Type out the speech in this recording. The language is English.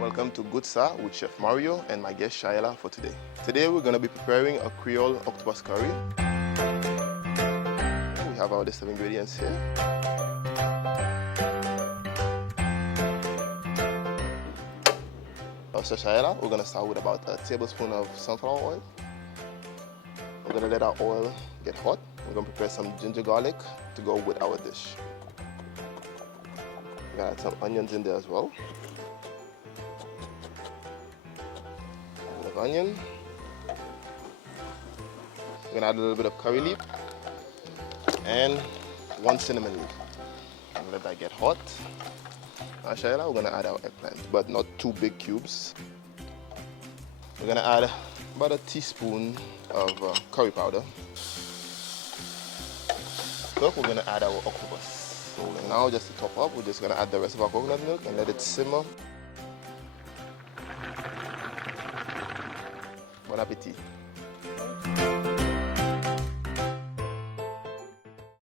Welcome to Good Sa with Chef Mario and my guest Shyla for today. Today we're going to be preparing a Creole octopus curry. We have our list of ingredients here. So Shyla, we're going to start with about a tablespoon of sunflower oil. We're going to let our oil get hot. We're going to prepare some ginger garlic to go with our dish. We're going to add some onions in there as well. A bit of onion. We're going to add a little bit of curry leaf and 1 cinnamon leaf. And let that get hot. Now Shyla, we're going to add our eggplant, but not 2 big cubes. We're going to add about a teaspoon of curry powder. So we're going to add our octopus. So now just to top up, we're just going to add the rest of our coconut milk and let it simmer. Bon appetit.